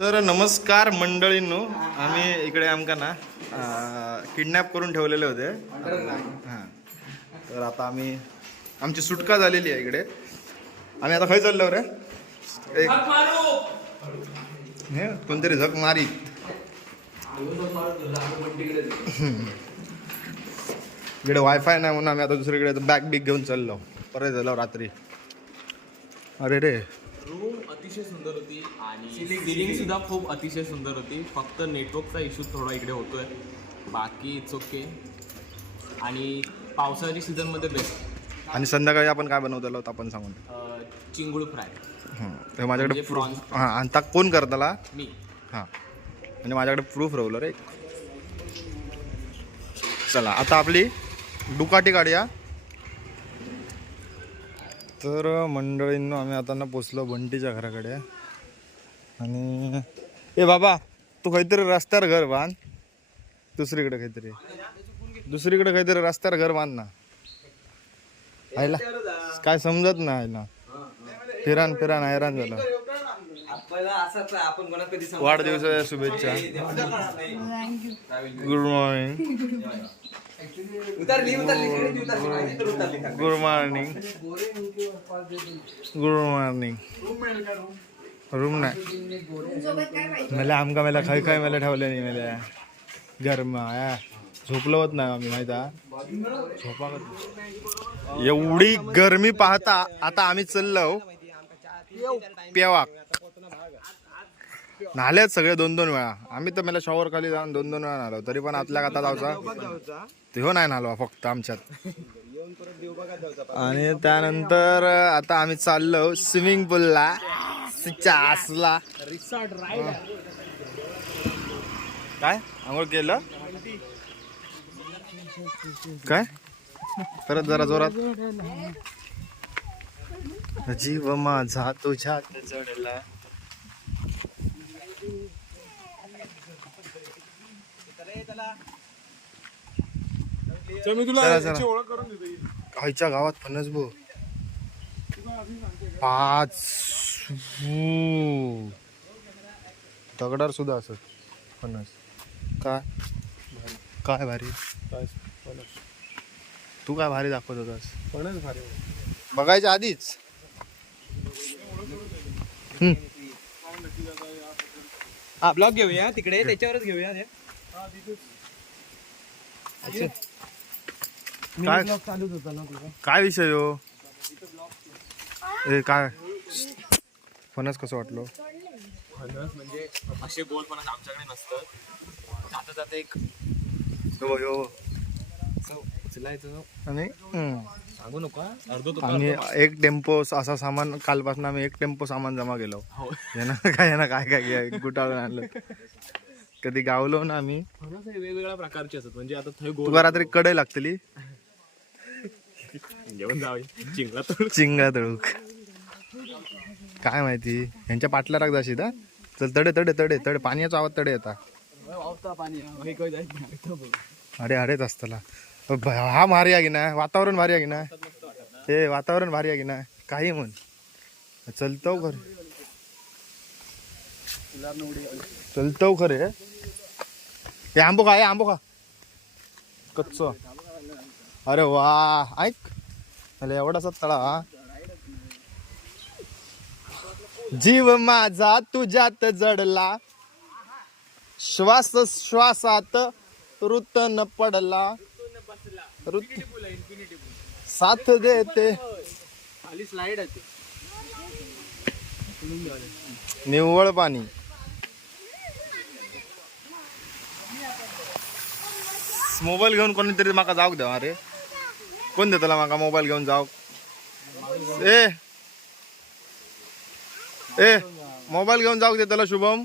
तर नमस्कार मंडळींनो आम्ही इकडे आमका ना किडनॅप करून ठेवलेले होते. हां. तर आता आम्ही आमची सुटका झालेली आहे इकडे. आम्ही आता खय चाललो रे. एक हे, कोणतरी झक मारी. इकडे वायफाय नाही म्हणून आम्ही आता दुसरीकडे बॅग बिग घेऊन चाललो. परत झालो रात्री. अरे रे. रूम अतिशय सुंदर होती आणि सिलिंग सुद्धा खूप अतिशय सुंदर होती. फक्त नेटवर्कचा इश्यू थोडा इकडे होतोय. बाकी इट्स ओके आणि पावसाळ्याच्या सीझनमध्ये बेस्ट आणि संध्याकाळी आपण काय बनवलेलं होतं आपण सांगून. चिंगुळ फ्राय. हं. ते माझ्याकडे म्हणजे प्रूफ prawns. हां आणि ता कोण करताला मी. हां. म्हणजे माझ्याकडे प्रूफ राहिलं रे चला आता आपली डुकाटी काढूया तर मंडळींनो आम्ही आता ना पोचलो बंटीच्या घराकडे. आणि ए बाबा तू काहीतरी रस्त्यावर घर बांध. दुसरीकडे काहीतरी. दुसरीकडे काहीतरी रस्त्यावर घर बांध ना. आयला काय समजत नाही आयला फिरान फिरान हैराण झालं. वाढदिवसाच्या शुभेच्छा. Good morning good morning good morning room नाही. मला आमका मला खाय खाय मला ठेवलं नाही मला गरमा या होत नाही आम्ही माहिती झोपा एवढी गरमी पाहता आता आम्ही चाललो. पेवाक. नाल्यात सगळे दोन दोन वेळा. आम्ही तर मला शॉवर खाली जाऊन दोन दोन वेळा नालो तरी पण आतल्या आता जाऊचा? तेव्हा नाही नालो फक्त आमच्यात. आणि त्यानंतर आता आम्ही चाललो स्विमिंग पूलला चासला काय? आंघोळ केलं? काय? परत जरा जोरात. जीव माझा तुझ्यात आईच्या गावात फणस भो पाच ऊ. दगडार सुद्धा असत फणस. काय? काय भारी? तू काय भारी दाखवत होतास? फणस भारी. बघायच्या आधीच. हम्म. हा ब्लॉग घेऊया तिकडे. त्याच्यावरच घेऊया हे. काय? काय विषय हो? ए काय? फणस कसं वाटलो? फणस म्हणजे असे गोल फणस आमच्याकडे नसतं जाता जाता एक हो हो. असं उचलायचं. आणि? हम्म. सांगू नका आम्ही एक टेम्पो असा सामान कालपासून आम्ही एक टेम्पो सामान जमा केलो. हो. यानं काय यानं काय काय गुटाळून आणलं. कधी गावलो ना आम्ही. वेगवेगळ्या प्रकारचे असतात. म्हणजे आता थंय तुका रात्री कडे लागतली. घेऊन जावे चिंगला तर चिंगा तळूक काय माहिती? यांच्या पाटला राख जाशी ना चल तडे तडे तडे तडे. पाण्याचा आवाज तडे येता अरे अरेच असतला. हा भारी आहे की ना वातावरण भारी आहे की ना हे वातावरण भारी आहे की ना काही म्हण. चलतो खरे. चलतो खरे हे. आंबो खा हे आंबो खा. कच्च. अरे वा ऐक. अरे एवढासा तळा जीव माझा तुझ्यात जडला. श्वास श्वासात रुतन पडला. ऋत साथ देते खाली स्लाइड आहे निव्वळ पाणी. मोबाईल घेऊन कोणीतरी माका जाऊक द्या अरे. कोण देतला माका मोबाईल घेऊन जाऊ? ए. ए मोबाईल घेऊन जाऊक देतला शुभम.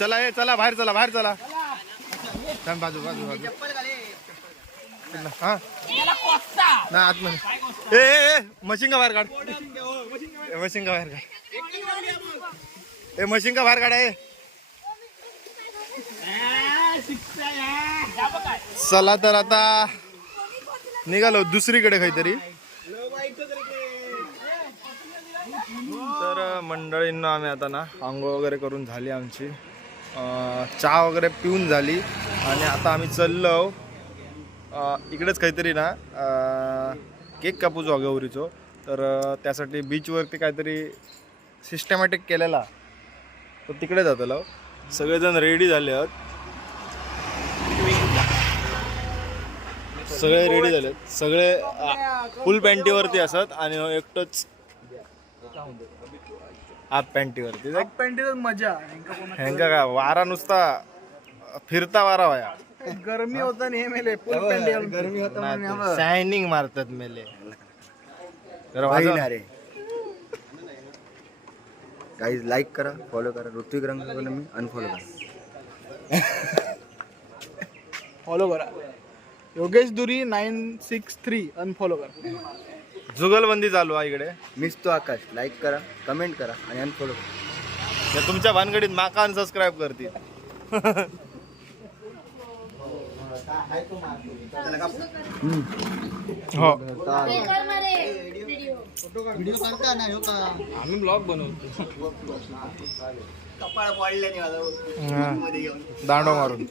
चला ये चला बाहेर चला बाहेर चला. थांब, बाजू बाजू बाजू. हा? ना आतमध्ये. ए ए, ए मशीन का बाहेर काढ. ए, मशीन का बाहेर काढ. ए मशीन का बाहेर काढ ए. चला तर आता निघालो दुसरीकडे काहीतरी. तर मंडळींना आम्ही आता ना आंघोळ वगैरे करून झाली आमची. चहा वगैरे पिऊन झाली. आणि आता आम्ही चाललो. इकडेच काहीतरी ना केक केक कापूचो गौरीचो तर त्यासाठी बीचवरती काहीतरी सिस्टमॅटिक केलेला. तर तिकडे जातलो सगळेजण रेडी झाले आहेत. सगळे रेडी झाले सगळे फुल पॅन्टीवरती असत आणि एकटंच. हाफ पॅन्टीवरती पॅन्टीच मजा. हेंका का वारा नुसता फिरता वारा वाया गरमी होता नाही मेले फुल पॅन्टी घालून गरमी होता शायनिंग मारतात मेले. वाजव. गाईज लाईक करा फॉलो करा. ऋत्विक रंग मी अनफॉलो करा. फॉलो करा. योगेश दुरी नाईन सिक्स थ्री अनफॉलो करा. जुगलबंदी चालू आहे इकडे. मिस तो आकाश. लाईक करा कमेंट करा आणि अनफॉलो करा. तुमच्या भानगडीत माका अनसबस्क्राईब करतील. हो. आम्ही ब्लॉग बनवतो. हा. दांडो मारून.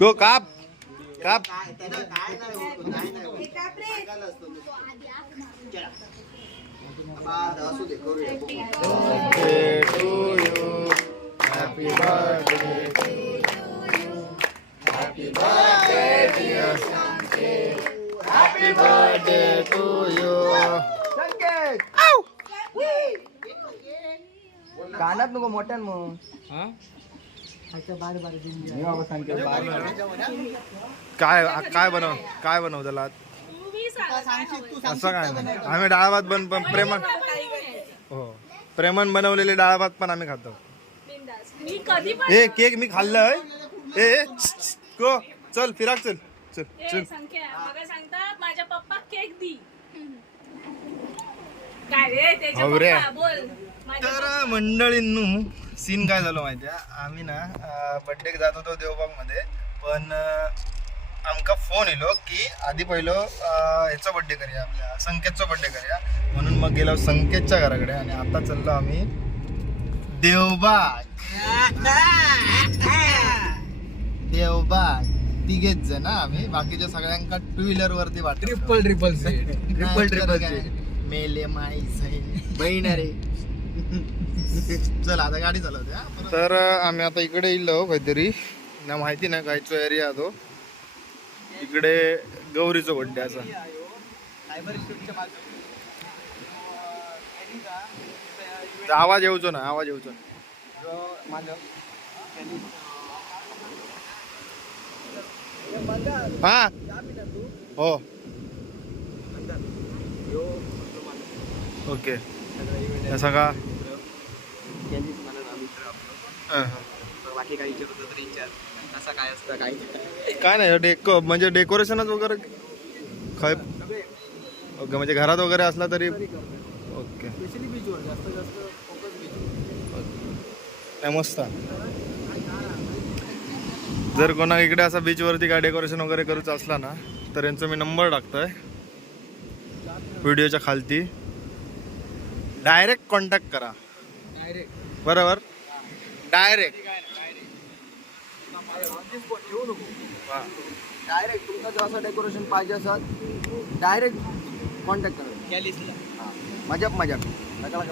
तो काप. काप काय त्याला काय नाही होत, काय नाही होत. ऐकायला असतं नुसतं. चला. बाद असू दे करूया बघू. birthday to you. Happy birthday to you. Happy birthday, dear Sanjay. Happy birthday to you. संकेत कानात नको मोठ्यान मग काय काय बनव काय बनव त्याला? असं काय नाही. आम्ही डाळ भात बन पण प्रेमान हो. प्रेमान बनवलेले डाळ भात पण आम्ही खातो. मी कधी पण ए केक मी खाल्लंय ए को चल फिराक चल चल चल. माझ्या पप्पा केक दी. काय रे बोल. तर मंडळींनू सीन काय झालं माहितीये आम्ही ना बड्डे जात होतो देवबागमध्ये पण आमका फोन येलो की आधी पहिलं ह्याचा बड्डे करूया आपल्या संकेतचा बड्डे करूया. म्हणून मग गेलो संकेतच्या घराकडे आणि आता चाललो आम्ही देवबाग. देवबाग. तिघेच जण आम्ही. बाकीच्या सगळ्यांका टू व्हीलर वरती वाटत ट्रिपल ट्रिपल ट्रिपल ट्रिपल मेले माई बहीण रे. चल आता गाडी चालवते तर आम्ही आता इकडे येलो काहीतरी. ना माहिती नाही कायचो एरिया तो. इकडे गौरीचं बड्डे असा. आवाज येऊचो ना आवाज येऊचो ना. हा? हो. ओके. या सगळा. बाकी काही विचार होतं तरी विचार. कसा काय असतं काय काय नाही डेको म्हणजे डेकोरेशनच वगैरे काय ओके म्हणजे घरात वगैरे असला तरी ओके. स्पेशली बीचवर जास्त जास्त फोकस बीच नाही, मस्त. जर कोणा इकडे असा बीच वरती काय डेकोरेशन वगैरे करूचं असला ना तर यांचा मी नंबर टाकतोय. व्हिडिओच्या खालती. डायरेक्ट कॉन्टॅक्ट करा. डायरेक्ट बरोबर. डायरेक्ट डायरेक्ट तुमचं डेकोरेशन पाहिजे असत डायरेक्ट कॉन्टॅक्ट करा. हां. मजाक मजाक. नका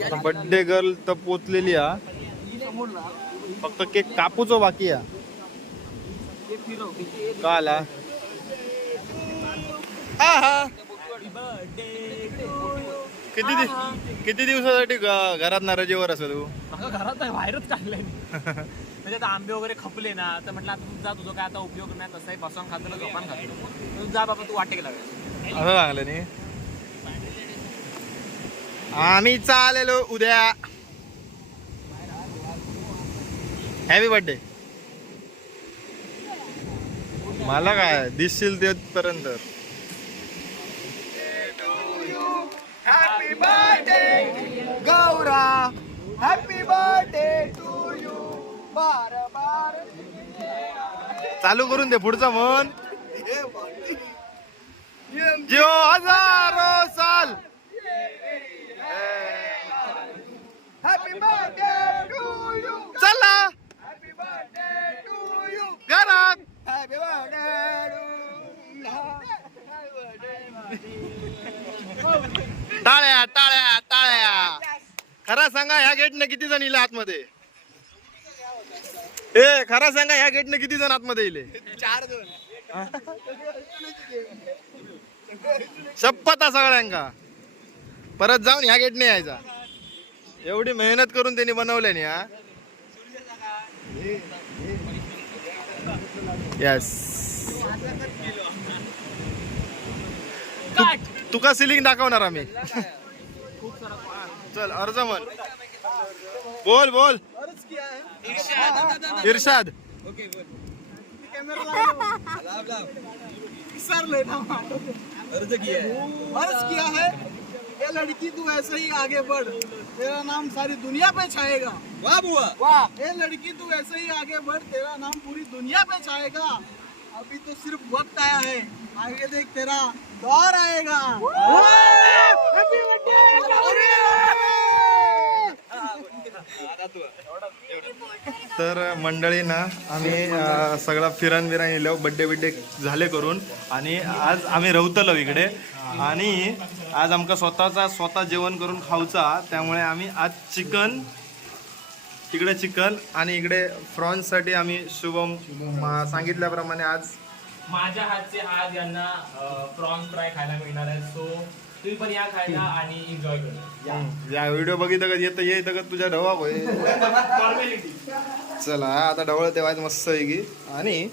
नका बड्डे गर्ल तर पोचलेली हा. फक्त केक कापूचो बाकी हा का आला आहा. किती दि- किती दिवसासाठी घरात नाराजीवर असं तू? घरात नाही बाहेरच काढलंय मी. म्हणजे आता आंबे वगैरे खपले ना तर म्हटलं आता तुझा तुझं काय आता उपयोग नाही तसंही बसून खातो ना झोपान खातो. तू जा बाबा तू वाटे लागेल असं सांगलं नाही आम्ही चालेलो उद्या. हॅपी बर्थडे मला काय दिसशील तेपर्यंत happy birthday Gaura happy birthday to you बार बार. चालू करून दे पुढचं म्हण. जो हजारो साल. हॅपी बर्थडे टू यू चला. हॅपी बर्थडे टू यू घरात. हॅपी बर्थडे टाळ्या टाळ्या टाळ्या. खरा सांगा ह्या गेटनं किती जण इले आतमध्ये? ए खरा सांगा ह्या गेटनं किती जण आतमध्ये इले? चार जण. शपथ सगळ्यांका. परत जाऊन ह्या गेटने यायचा. एवढी मेहनत करून त्यांनी बनवले ना हा? येस तुका सिलिंग दाखवणार आम्ही. चल अर्ज़ म्हण बोल. बोल. इर्षाद अर्ज़ किया है। ये लड़की तू ऐसे ही आगे बढ़। तेरा नाम सारी दुनिया पे छाएगा। वाह बुआ। वाह। ये लड़की तू ऐसे ही आगे बढ़ तेरा नाम पूरी दुनिया पे छाएगा। अभी तो सिर्फ़ वक्त आया है। आगे देख तेरा दौर आएगा। तर मंडळी ना आम्ही सगळा फिरण बिरान येलो बड्डे बिड्डे झाले करून आणि आज आम्ही रवतलो इकडे. आणि आज आमका स्वतःचा स्वतः जेवण करून खाऊचा त्यामुळे आम्ही आज चिकन तिकडे चिकन आणि इकडे प्रॉन्ससाठी आम्ही शुभम सांगितल्याप्रमाणे आज माझ्या हातचे आज यांना प्रॉन्स फ्राय खायला मिळणार आहे. सो तुम्ही पण या खायला आणि एन्जॉय करा. या. व्हिडिओ बघितलं का? येतं येतं का तुझ्या ढवा होय चला आता ढवळ तेव्हा मस्त आहे की आणि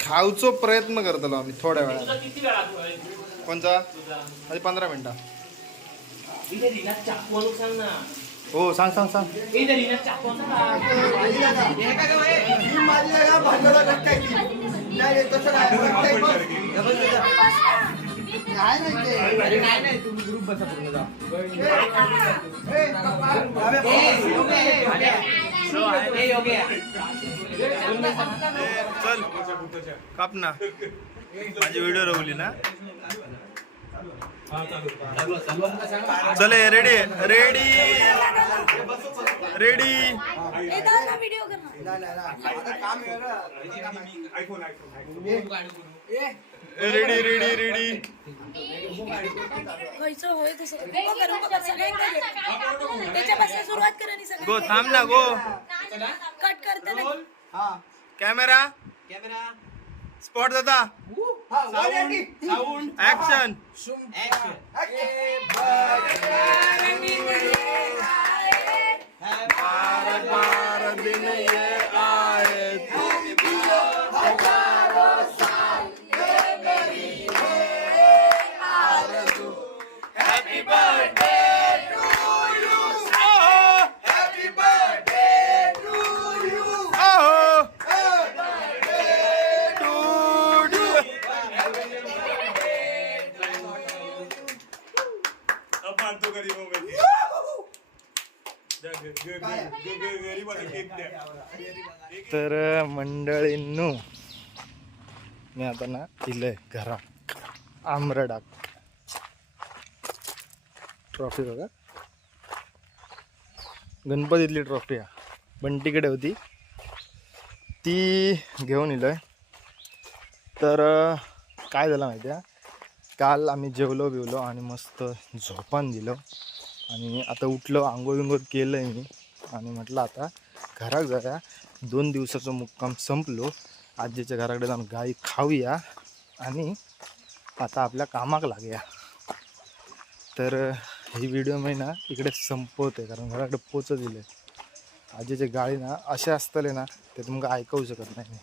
खाऊचो प्रयत्न करतलो आम्ही थोड्या वेळात तुझा किती वेळा तुझा. म्हणजे पंधरा मिनिटं. इथे रिनात चाकू आणून सांग ना. हो सांग सांग सांग. इथे चाकू आणून सांग. ही माझी जागा भांडवला घट्ट आहे ती. नाही रे, तसं नाही. घट्ट आहे बघ. नाही नाही ते. अरे नाही नाही तुम्ही ग्रुप बसा पूर्ण जा. ए, चल काप ना. माझी व्हिडिओ रवली ना. चले ready ready ready. Ready ready ready go थांब ना गो कट करते हा. कॅमेरा स्पॉट दादा. हा, वर या की. तर मंडळींनो मी आता ना दिलंय घरा आमरडा. ट्रॉफी बघा. गणपतीतली ट्रॉफी आहे. बंटीकडे होती. ती घेऊन इलोय. तर काय झालं माहिती आहे काल आम्ही जेवलो बिवलो आणि मस्त झोपान दिलो. आणि आता उठलो आंघोळ विंघोळ केलं आहे मी. आणि म्हटलं आता घराक जाऊया. दोन दिवसाचं मुक्काम संपलो. आजीच्या घराकडे जाऊन गाई खाऊया आणि आता आपल्या कामाक लागूया. तर ही व्हिडिओ मी ना इकडे संपवते कारण घराकडे पोचत दिले आजीचे गाळी ना असे असतले ना ते तुमका ऐकवू शकत नाही